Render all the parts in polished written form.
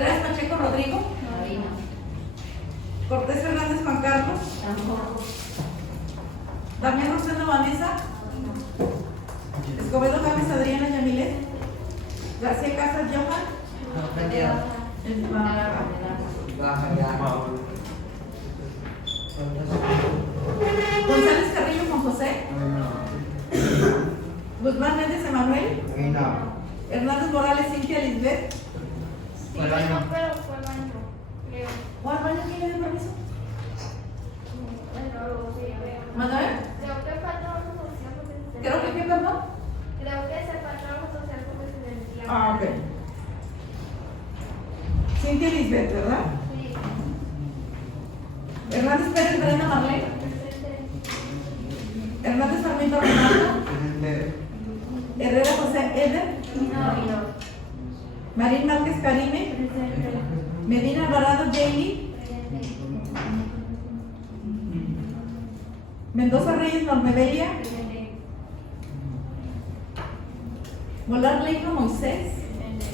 Contreras Pacheco Rodrigo. Cortés Hernández Juan Carlos. Damián Rosendo Vanessa. Escobedo Gámez Adriana Yamilet. García Casas Johan. González Carrillo Juan José. Guzmán Méndez Emanuel. Hernández Morales Cintia Lisbeth. Fue al baño, pero fue al baño, creo. ¿Cuál baño? ¿Quién le dio permiso? Bueno, sí, creo. ¿Manuel? Creo que fue trabajo social porque se Creo que ¿qué, perdón? Creo que se fue trabajo social porque se decía. Ah, ok. Cintia Lisbeth, ¿verdad? Sí. Hernández Pérez Brenda Marlene. Presente. Hernández Sarmiento Renato. Herrera José Eder. No. Marín Márquez Karime. Presente. Medina Alvarado Jamie. Presente. Mendoza Reyes Normebelia. Presente. Molar Leiva Moisés. Presente.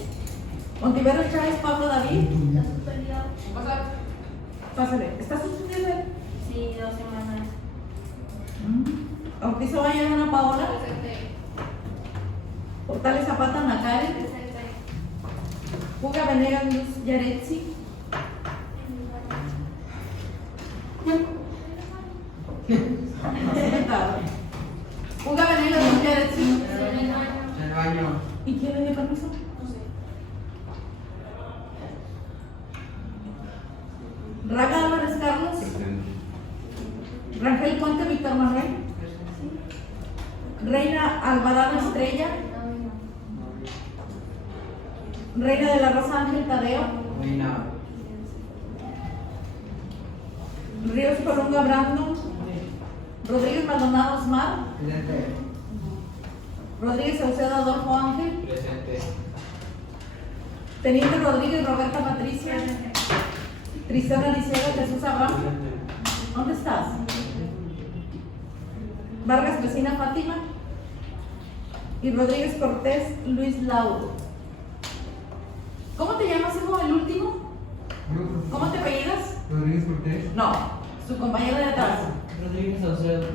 Ontivero Chávez Pablo David. ¿Está suspendido? Pásale. ¿Está suspendido él? Sí, 2 semanas. Ortiz Ovalle Ana Paola. Presente. Portales Zapata Nacare. Presente. Puga Venegas Luz Yaretsi. Puga Venegas Luz Yaretsi. El baño. ¿Y quién le dio permiso? No sé. Raga Álvarez Carlos. Rangel Puente Víctor Manuel. Reina Alvarado Estrella. Reina de la Rosa Ángel Tadeo. Ríos Colunga Brando. Rodríguez Maldonado Osmar. Rodríguez Saucedo Adolfo Ángel. Presente. Teniente Rodríguez Roberta Patricia. Tristán Alicea Jesús Abraham. ¿Dónde estás? Vargas Vecina Fátima. Y Rodríguez Cortés Luis Lauro. ¿Cómo te llamas, hijo, el último? ¿Cómo te apellidas? Rodríguez Cortés. No, su compañero de atrás. Rodríguez Saucedo.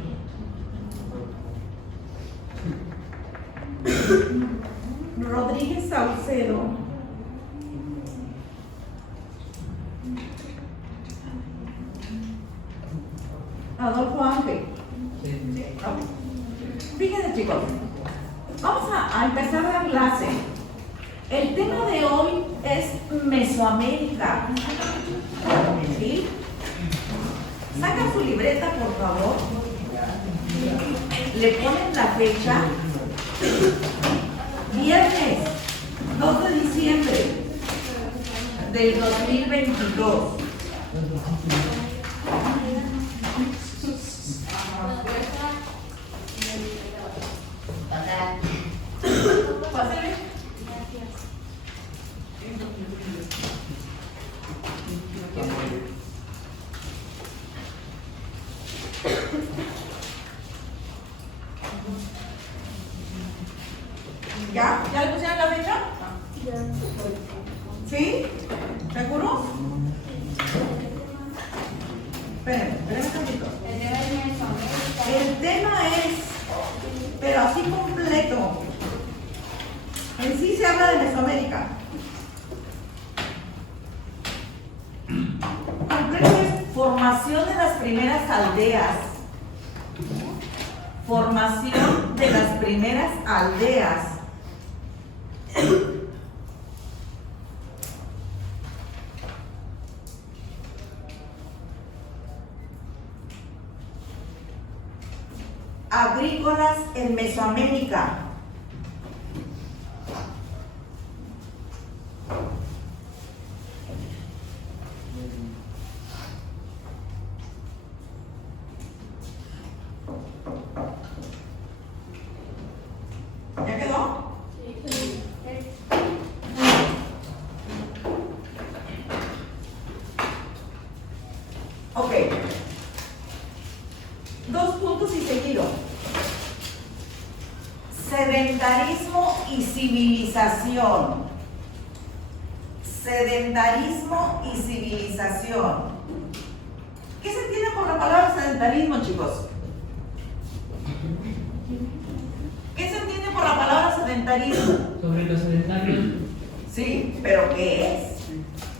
Rodríguez Saucedo. Adolfo Ángel. Fíjense, chicos, vamos a empezar la clase. El tema de hoy es Mesoamérica. ¿Sí? Sacan su libreta, por favor. Le ponen la fecha. Viernes 2 de diciembre del 2022. Pásale. ¿Ya? ¿Ya le pusieron la fecha? ¿Sí? ¿Seguros? Espérenme tantito. El tema es, pero así completo. En sí se habla de Mesoamérica. Completo es formación de las primeras aldeas. Formación de las primeras aldeas. Agrícolas en Mesoamérica. ¿Ya quedó? Ok. 2 puntos y seguido. Sedentarismo y civilización. sedentarismo y civilización. ¿Qué se entiende por la palabra sedentarismo, chicos? ¿Qué se entiende por la palabra sedentarismo? Sobre los sedentarios. Sí, pero ¿qué es?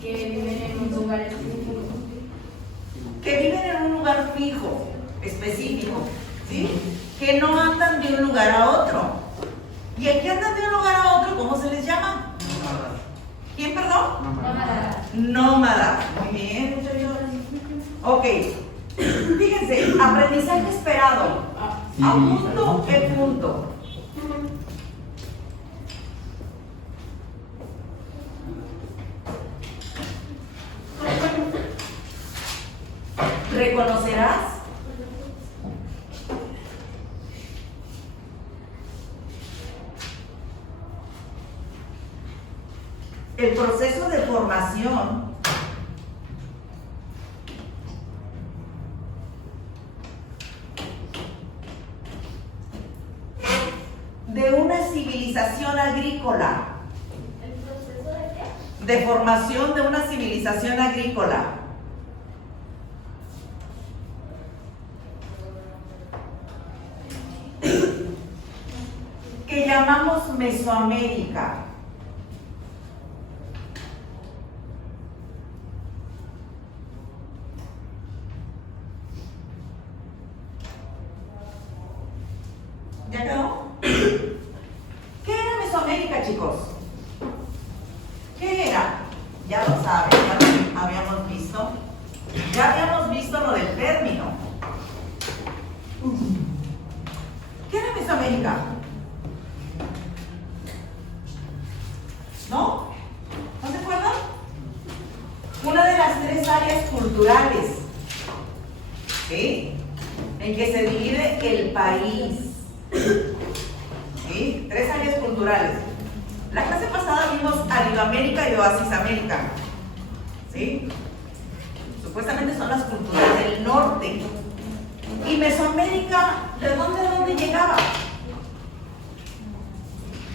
Que viven en un lugar específico. Que viven en un lugar fijo, específico, ¿sí? Que no andan de un lugar a otro. ¿Y el que andan de un lugar a otro, cómo se les llama? ¿Quién, perdón? Nómadas. Nómada. Muy bien, muchachos. Ok. Fíjense, aprendizaje esperado. A punto, ¿qué punto? ¿Reconocerás? El proceso de formación de una civilización agrícola. ¿El proceso de qué? De formación de una civilización agrícola. Que llamamos Mesoamérica. ¿Ya quedó? ¿Qué era Mesoamérica, chicos? ¿Qué era? Ya lo saben, ya lo habíamos visto. Ya habíamos visto lo del término. ¿Qué era Mesoamérica? ¿No? ¿No se acuerdan? Una de las 3 áreas culturales, ¿sí? En que se divide el país. ¿Sí? 3 áreas culturales. La clase pasada vimos Aridoamérica y Oasis América. ¿Sí? Supuestamente son las culturas del norte. Y Mesoamérica, ¿de dónde a dónde llegaba?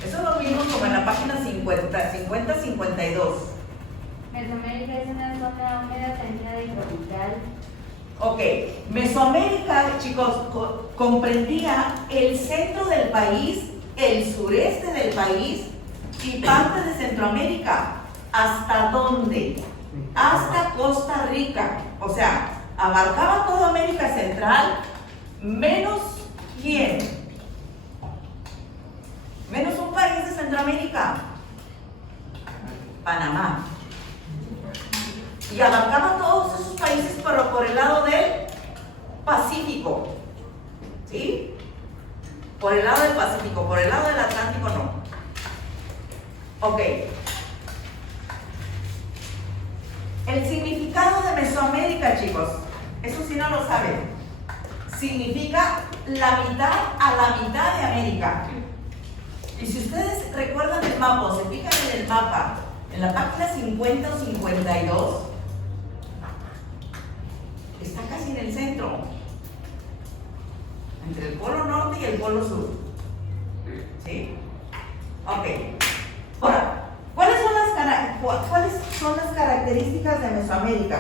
Eso lo vimos como en la página 50-52. Mesoamérica es una zona húmeda tenida y tropical. Ok, Mesoamérica, chicos, comprendía el centro del país, el sureste del país y parte de Centroamérica. ¿Hasta dónde? Hasta Costa Rica. O sea, abarcaba toda América Central, menos ¿quién? Menos un país de Centroamérica, Panamá. Y abarcaba todos esos países, pero por el lado del Pacífico. ¿Sí? Por el lado del Pacífico, por el lado del Atlántico no. Ok. El significado de Mesoamérica, chicos, eso sí no lo saben. Significa la mitad a la mitad de América. Y si ustedes recuerdan el mapa, o se fijan en el mapa, en la página 50 o 52, está casi en el centro, entre el polo norte y el polo sur. ¿Sí? Ok. Ahora, ¿cuáles son las características de Mesoamérica?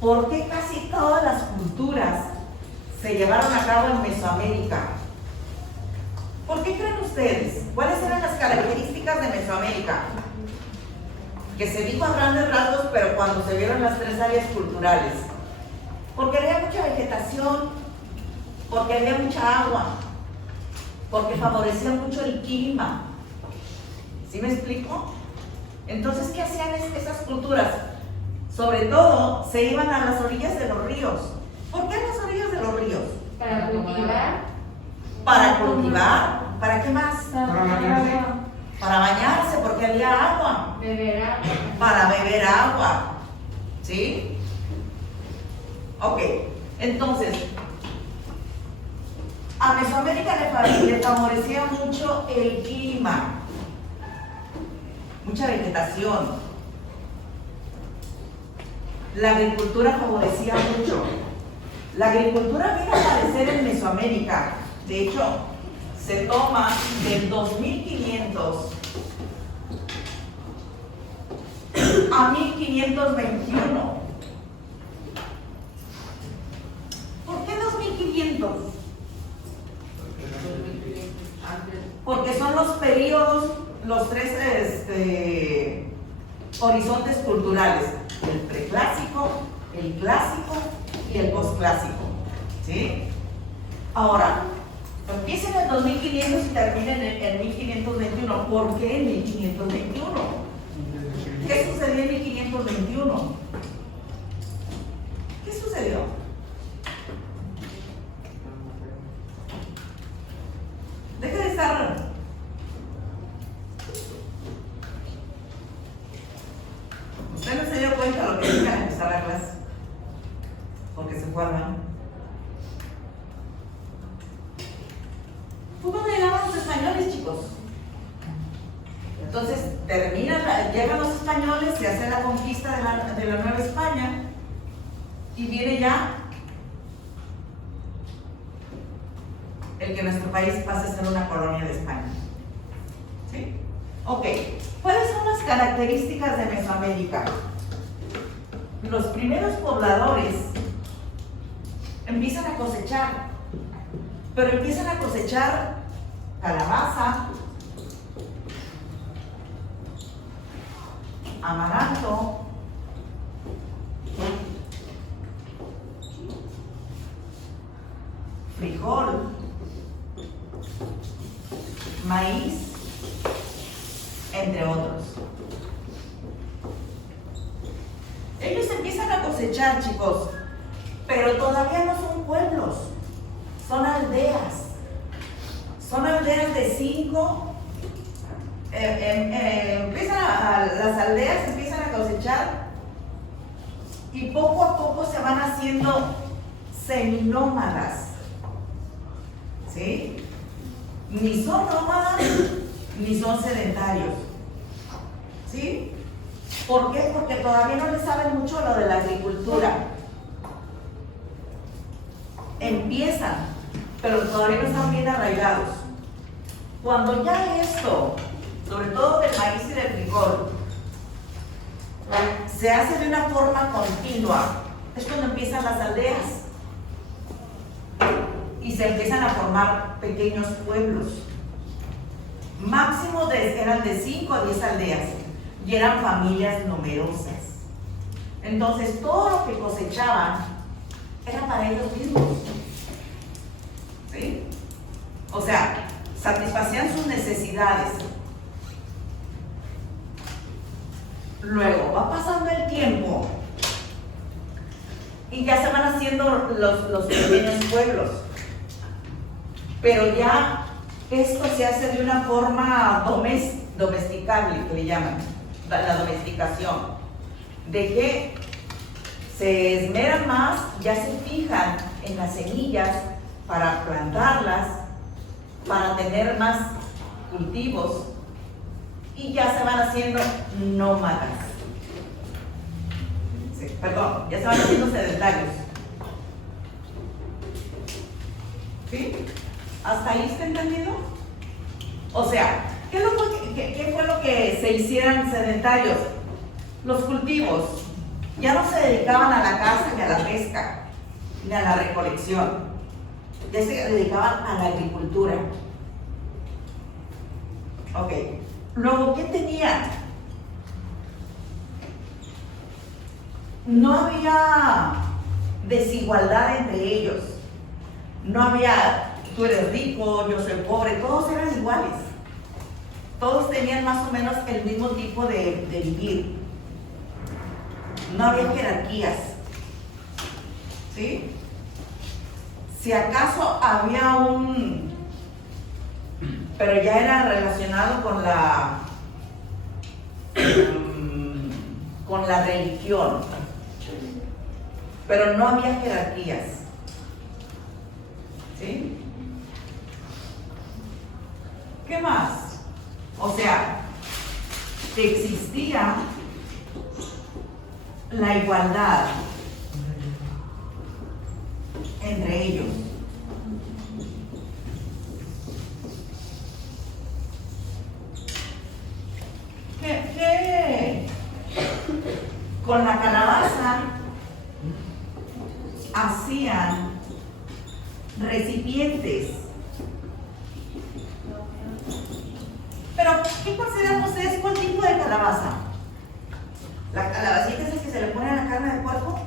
¿Por qué casi todas las culturas se llevaron a cabo en Mesoamérica? ¿Por qué creen ustedes? ¿Cuáles eran las características de Mesoamérica? Que se dijo a grandes rasgos, pero cuando se vieron las 3 áreas culturales. Porque había mucha vegetación, porque había mucha agua, porque favorecía mucho el clima. ¿Sí me explico? Entonces, ¿qué hacían esas culturas? Sobre todo, se iban a las orillas de los ríos. ¿Por qué a las orillas de los ríos? Para cultivar. Para cultivar. ¿Para qué más? Para bañarse. Para bañarse, porque había agua. Beber agua. Para beber agua. ¿Sí? Ok. Entonces, a Mesoamérica le favorecía mucho el clima. Mucha vegetación. La agricultura favorecía mucho. La agricultura vino a aparecer en Mesoamérica. De hecho, se toma del 2500 a a 1521. ¿Por qué 2500? Porque son los periodos, los tres horizontes culturales: el preclásico, el clásico y el posclásico. ¿Sí? Ahora, empiecen en 2500 y terminen en 1521. ¿Por qué en 1521? ¿Qué sucedió en 1521? ¿Qué sucedió? Deja de estar. Usted no se dio cuenta de lo que dije al empezar la clase, porque se fue al baño. ¿Fue cuando llegaban los españoles, chicos? Entonces llegan los españoles, se hace la conquista de la Nueva España y viene ya el que nuestro país pase a ser una colonia de España. ¿Sí? Ok, ¿cuáles son las características de Mesoamérica? Los primeros pobladores empiezan a cosechar, pero empiezan a cosechar calabaza, amaranto, frijol, maíz, entre otros. Ellos empiezan a cosechar, chicos, pero todavía no son pueblos, son aldeas. Son aldeas de 5. Las aldeas empiezan a cosechar y poco a poco se van haciendo seminómadas. ¿Sí? Ni son nómadas ni son sedentarios. ¿Sí? ¿Por qué? Porque todavía no les saben mucho lo de la agricultura. Empiezan, pero todavía no están bien arraigados. Cuando ya esto, sobre todo del maíz y del frijol, se hace de una forma continua, es cuando empiezan las aldeas y se empiezan a formar pequeños pueblos. Máximo eran de 5 a 10 aldeas y eran familias numerosas. Entonces todo lo que cosechaban era para ellos mismos. ¿Sí? O sea, satisfacían sus necesidades. Luego va pasando el tiempo y ya se van haciendo los pequeños pueblos, pero ya esto se hace de una forma domesticable, que le llaman la domesticación, de que se esmeran más, ya se fijan en las semillas para plantarlas, para tener más cultivos, y ya se van haciendo nómadas. Sí, perdón, ya se van haciendo sedentarios. ¿Sí? ¿Hasta ahí está entendido? O sea, ¿qué fue lo que se hicieran sedentarios? Los cultivos. Ya no se dedicaban a la caza ni a la pesca, ni a la recolección. Ya se dedicaban a la agricultura. Ok. Luego, ¿qué tenían? No había desigualdad entre ellos. No había, tú eres rico, yo soy pobre, todos eran iguales. Todos tenían más o menos el mismo tipo de vivir. No había jerarquías. ¿Sí? Si acaso había pero ya era relacionado con la religión, pero no había jerarquías. ¿Sí? ¿Qué más? O sea, existía la igualdad entre ellos. Con la calabaza hacían recipientes. Pero, ¿qué consideran ustedes? ¿Cuál tipo de calabaza? ¿La calabacita es el que se le pone a la carne del puerco?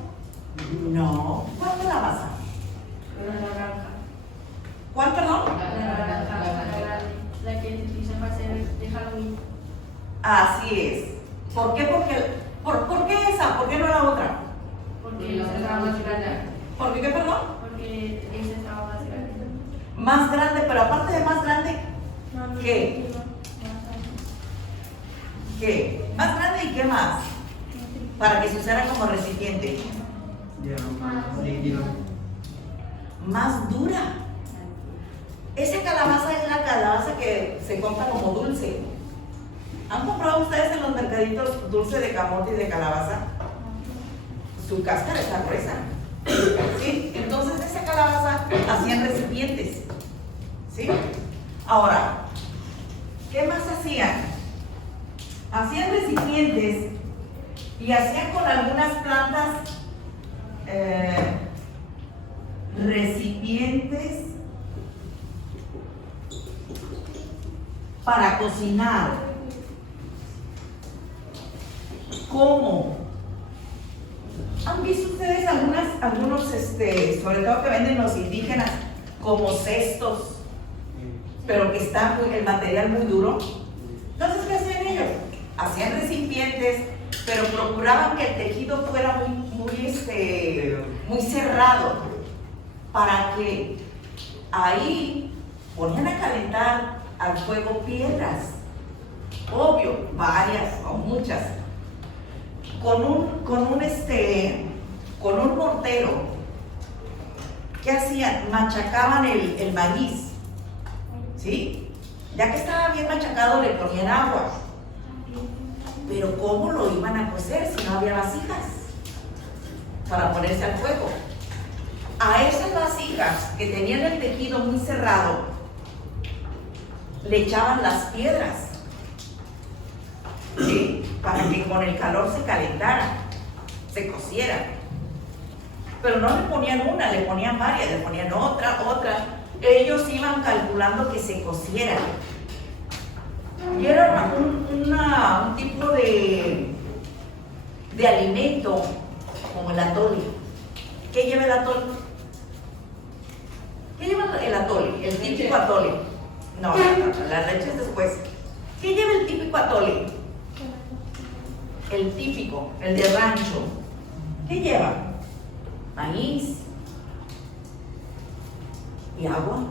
No. ¿Cuál calabaza? La naranja. ¿Cuál, perdón? La naranja, la grande. La que se utiliza para hacer de Halloween. Así es. ¿Por qué? ¿Por qué esa? ¿Por qué no la otra? Porque esa estaba más grande. ¿Por qué, perdón? Porque esa estaba más grande. Más grande, pero aparte de más grande, ¿qué? ¿qué? Más grande y qué más? Para que se usara como recipiente. Líquido. Más dura. Esa calabaza es la calabaza que se compra como dulce. ¿Han comprado ustedes en los mercaditos dulce de camote y de calabaza? Su cáscara está gruesa. ¿Sí? Entonces esa calabaza hacían recipientes. ¿Sí? Ahora, ¿qué más hacían? Hacían recipientes y hacían con algunas plantas recipientes para cocinar. ¿Cómo? ¿Han visto ustedes algunos, sobre todo que venden los indígenas, como cestos, pero que está el material muy duro? Entonces, ¿qué hacían ellos? Hacían recipientes, pero procuraban que el tejido fuera muy cerrado, para que ahí ponían a calentar al fuego piedras, obvio, varias o muchas, con un mortero. ¿Qué hacían? Machacaban el maíz, ¿sí? Ya que estaba bien machacado, le ponían agua. Pero ¿cómo lo iban a cocer si no había vasijas para ponerse al fuego? A esas vasijas que tenían el tejido muy cerrado, le echaban las piedras, ¿sí? Para que con el calor se calentara, se cociera. Pero no le ponían una, le ponían varias, le ponían otra. Ellos iban calculando que se cociera. Y era un tipo de alimento como el atole. ¿Qué lleva el atole? ¿Qué lleva el atole? El típico atole. No, la leche es después. ¿Qué lleva el típico atole? El típico, el de rancho. ¿Qué lleva? Maíz y agua.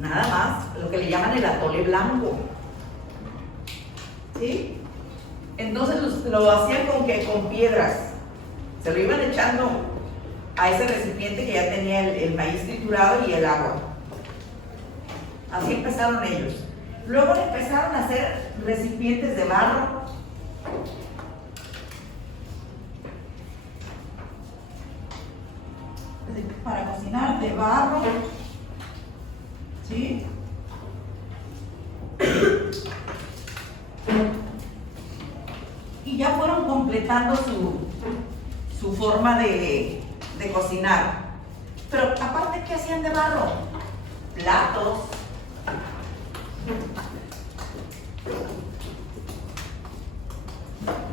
Nada más, lo que le llaman el atole blanco. ¿Sí? Entonces lo hacían con piedras. Se lo iban echando a ese recipiente que ya tenía el maíz triturado y el agua. Así empezaron ellos. Luego empezaron a hacer recipientes de barro. Para cocinar, de barro. ¿Sí? Y ya fueron completando su forma de cocinar. Pero aparte, ¿qué hacían de barro? Platos.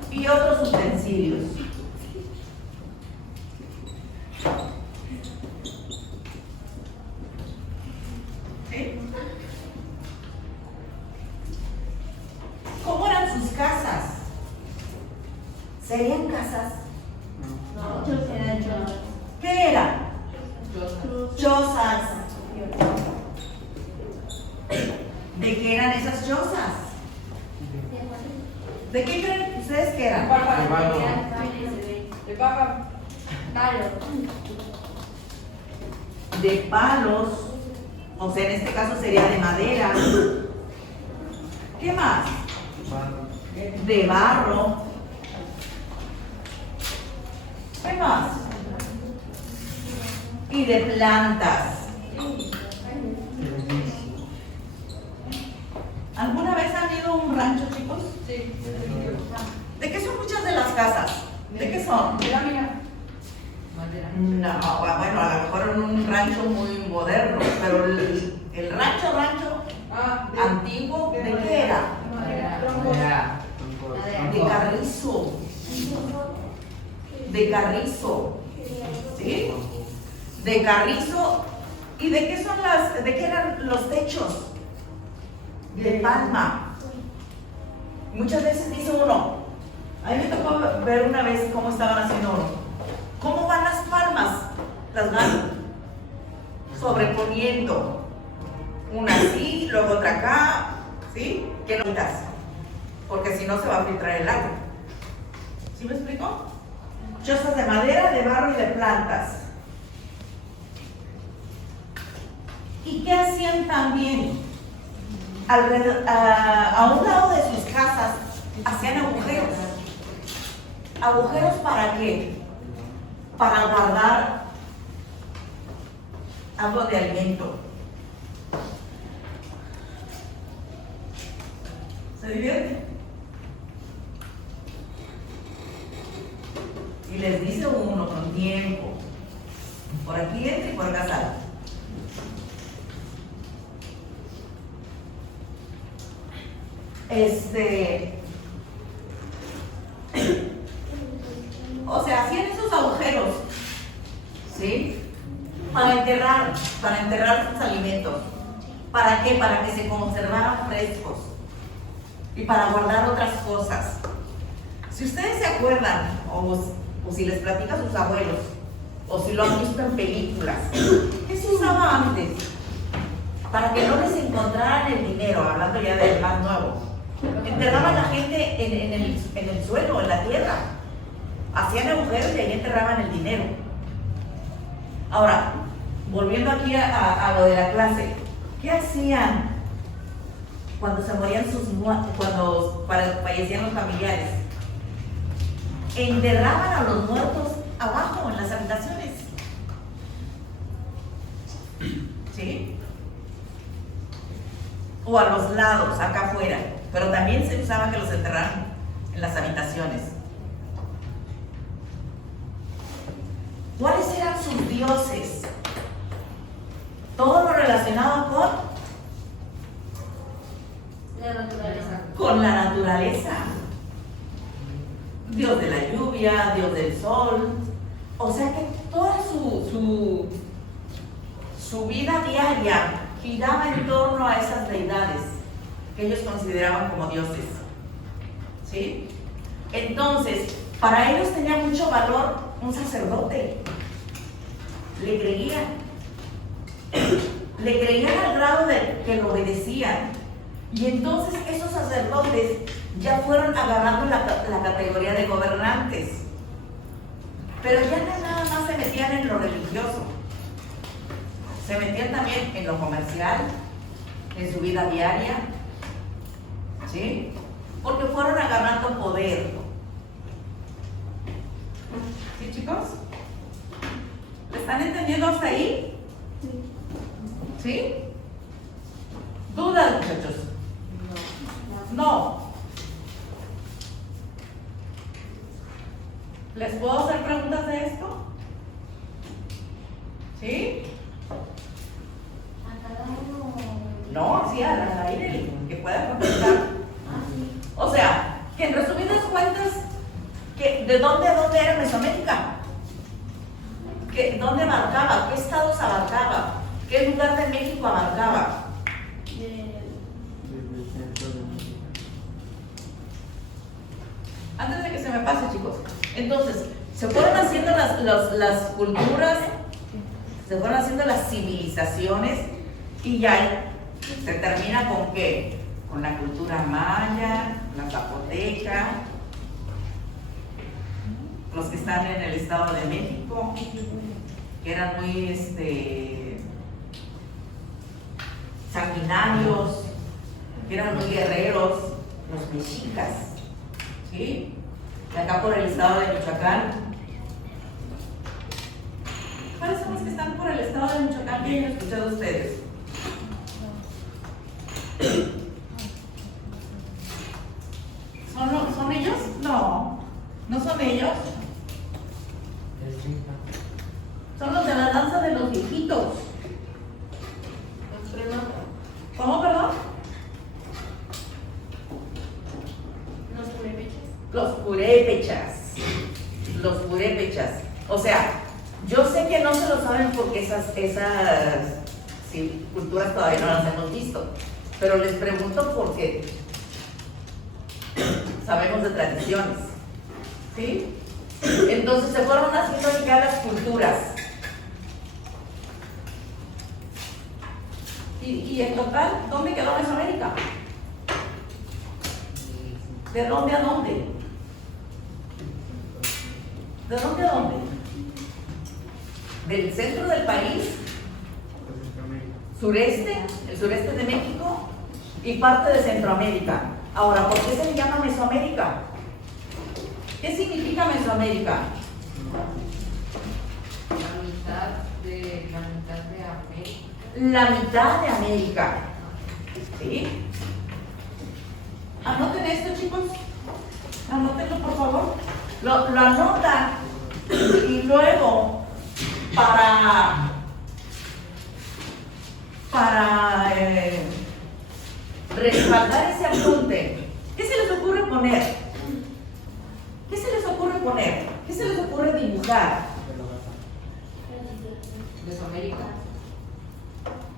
Y otros utensilios. ¿Sí? ¿Cómo eran sus casas? ¿Serían casas? No, eran chozas. ¿Qué eran? Chozas. ¿De qué eran esas chozas? ¿De qué creen ustedes que eran? De barro. De paja. De palos, o sea, en este caso sería de madera. ¿Qué más? De barro. ¿Qué más? Y de plantas. ¿Alguna vez han ido a un rancho, chicos? Sí. casas? ¿De qué son? De lámina. Madera. No, bueno, a lo mejor en un rancho muy moderno, pero el rancho antiguo, ¿de qué era? Madera. De carrizo. De carrizo. ¿Sí? De carrizo. ¿Y de qué son de qué eran los techos? De palma. Muchas veces dice uno, a mí me tocó ver una vez cómo estaban haciendo uno. ¿Cómo van las palmas? Las van sobreponiendo. Una así, luego otra acá, ¿sí? Que no quitas, porque si no se va a filtrar el agua. ¿Sí me explico? Chozas de madera, de barro y de plantas. ¿Y qué hacían también? A un lado de sus casas hacían agujeros. ¿Agujeros para qué? Para guardar algo de alimento. ¿Se divierte? Y les dice uno con tiempo, por aquí entra y por acá sale. O sea, hacían esos agujeros, ¿sí? Para enterrar sus alimentos. ¿Para qué? Para que se conservaran frescos y para guardar otras cosas. Si ustedes se acuerdan, o si les platica a sus abuelos, o si lo han visto en películas, ¿qué se usaba antes? Para que no les encontraran el dinero, hablando ya del más nuevo. Enterraban a la gente en el suelo, en la tierra. Hacían agujeros y ahí enterraban el dinero. Ahora, volviendo aquí a lo de la clase, ¿qué hacían cuando se morían cuando fallecían los familiares? Enterraban a los muertos abajo en las habitaciones. ¿Sí? O a los lados, acá afuera. Pero también se usaba que los enterraran en las habitaciones. ¿Cuáles eran sus dioses? Todo lo relacionado La naturaleza. con la naturaleza. Dios de la lluvia, Dios del sol. O sea que toda su vida diaria giraba en torno a esas deidades que ellos consideraban como dioses. ¿Sí? Entonces, para ellos tenía mucho valor un sacerdote. Le creían. Le creían al grado de que lo obedecían. Y entonces esos sacerdotes ya fueron agarrando la categoría de gobernantes. Pero ya no nada más se metían en lo religioso. Se metían también en lo comercial, en su vida diaria. ¿Sí? Porque fueron agarrando poder. ¿Sí, chicos? ¿Le están entendiendo hasta ahí? ¿Sí? ¿Dudas, muchachos? No. ¿Les puedo hacer preguntas de esto? ¿Sí? A cada uno. No, sí, al aire, que pueda contestar. O sea, que en resumidas cuentas, ¿de dónde a dónde era Mesoamérica? ¿Dónde abarcaba? ¿Qué estados abarcaba? ¿Qué lugar de México abarcaba? Antes de que se me pase, chicos. Entonces, se fueron haciendo las culturas, se fueron haciendo las civilizaciones y ya se termina con ¿qué? Con la cultura maya, la zapoteca, los que están en el Estado de México, que eran muy sanguinarios, que eran muy guerreros, los mexicas, ¿sí? Y acá por el Estado de Michoacán. ¿Cuáles son los que están por el Estado de Michoacán que hayan escuchado ustedes? ¿Son ellos? No, ¿No son ellos? Son los de la danza de los viejitos. ¿Cómo, perdón? Los purépechas. Los purépechas. Los purépechas. O sea, yo sé que no se lo saben porque esas sí, culturas todavía no las hemos visto. Pero les pregunto porque sabemos de tradiciones. ¿Sí? Entonces se fueron haciendo ya las culturas. Y en total, ¿dónde quedó Mesoamérica? ¿De dónde a dónde? ¿De dónde a dónde? Del centro del país, sureste, el sureste de México y parte de Centroamérica. Ahora, ¿por qué se le llama Mesoamérica? ¿Qué significa Mesoamérica? La mitad de América. La mitad de América. ¿Sí? Anoten esto, chicos. Anótenlo, por favor. Lo anotan y luego para respaldar ese apunte, ¿qué se les ocurre poner? ¿Qué se les ocurre poner? ¿Qué se les ocurre dibujar? Mesoamérica.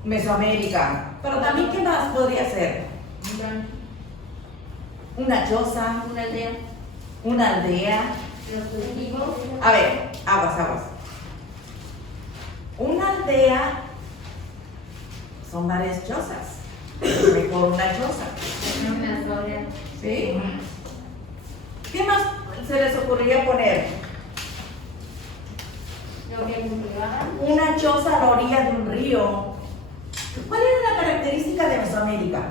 Mesoamérica. Pero también, ¿qué más podría ser? Un rancho. Una choza, Una aldea. una aldea. Los cultivos. A ver, aguas. Una aldea son varias chozas. Mejor una choza. Una sola. ¿Sí? ¿Qué más se les ocurriría poner? Lo que cultivaban. Una choza a la orilla de un río. ¿Cuál era la característica de Mesoamérica?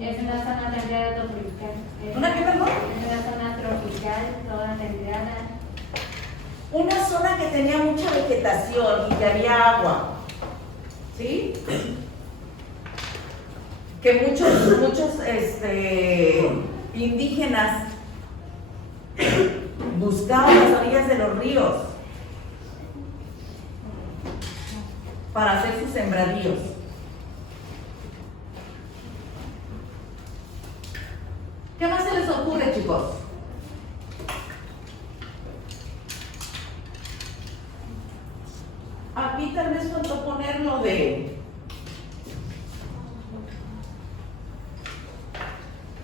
Es una zona templada tropical. ¿Una qué, perdón? Es una zona tropical, toda templada. Una zona que tenía mucha vegetación y que había agua. ¿Sí? Que muchos indígenas buscaban las orillas de los ríos para hacer sus sembradíos. ¿Qué más se les ocurre, chicos? Aquí tal vez faltó ponerlo de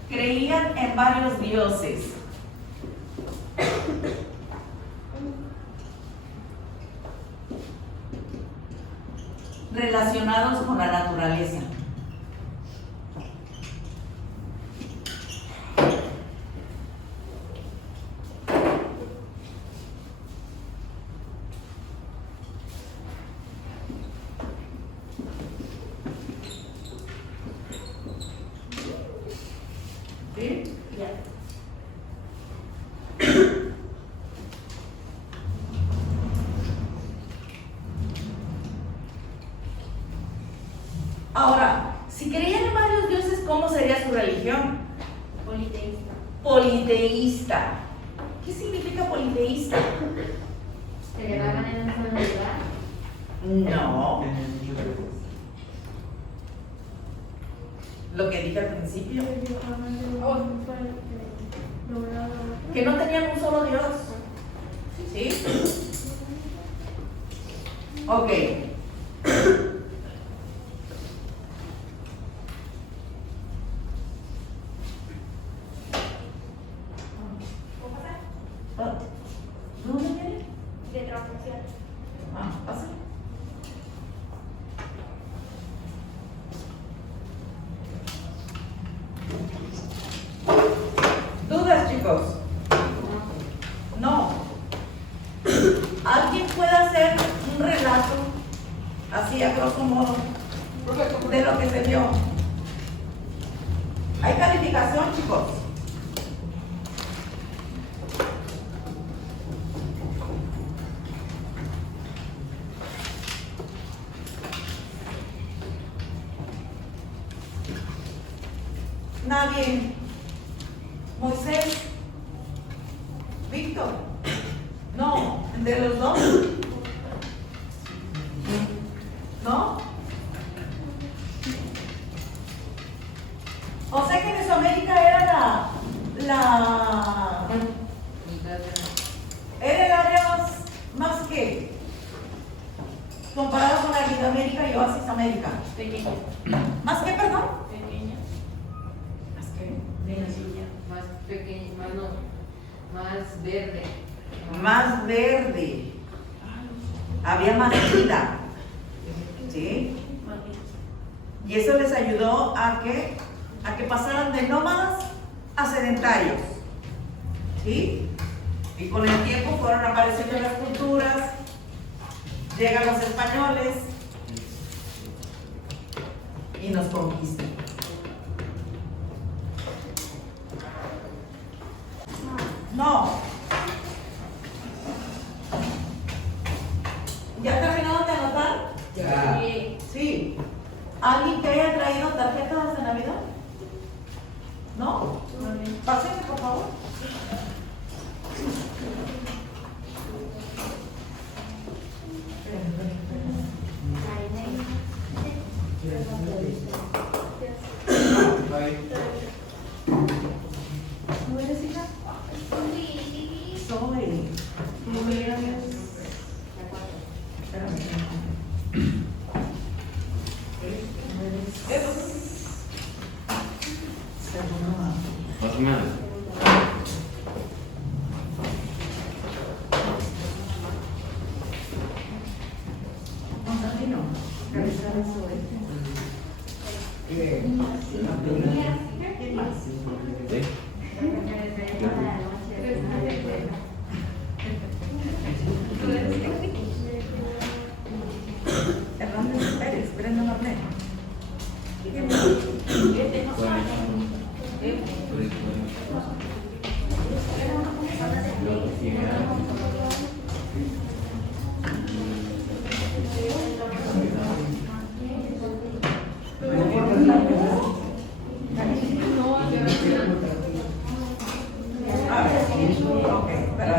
creían en varios dioses. Relacionados con la naturaleza. ¿Sí? Ahora, si creían en varios dioses, ¿cómo sería su religión? Politeísta. Politeísta. ¿Qué significa politeísta? Se elevaban en un solo lugar. No. Lo que dije al principio. Que no tenían un solo Dios. ¿Sí? Ok. ¿Dónde viene? De transfusión. Ah, pasa. ¿Dudas, chicos? No. ¿Alguien puede hacer un relato, así a grosso modo, de lo que se vio? Hay calificación, chicos. Nadie. Moisés. Víctor. México? No, ¿entre los dos? ¿No? O sea que Mesoamérica era era el área más que comparado con Latinoamérica y Oasis América. Pequeña. ¿Más que, perdón? Pequeña. Más que. Más pequeña, más verde. Más verde. Había más vida. ¿Sí? Y eso les ayudó a que pasaran de nómadas a sedentarios. ¿Sí? Y con el tiempo fueron apareciendo las culturas, llegan los españoles y nos conquistan. No. ¿Ya terminaron de anotar? Ya. Sí. ¿Alguien que haya traído tarjetas de Navidad? ¿No? Pásenme, por favor. ¿Tú eres hija? Soy. ¿Tú eres? Más o menos. Constantino, cabeza de soy. ¿Qué? ¿Quién más? ¿Sí? Hernández Pérez, Brenda Marnet. ¿Quién más? Ok, pero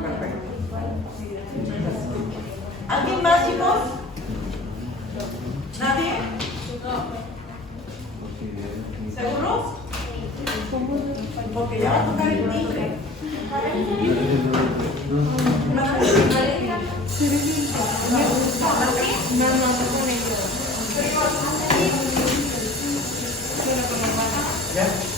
perfecto. ¿Alguien más, chicos? ¿Nadie? ¿Seguros? Porque ya va a tocar el timbre. ¿Ya?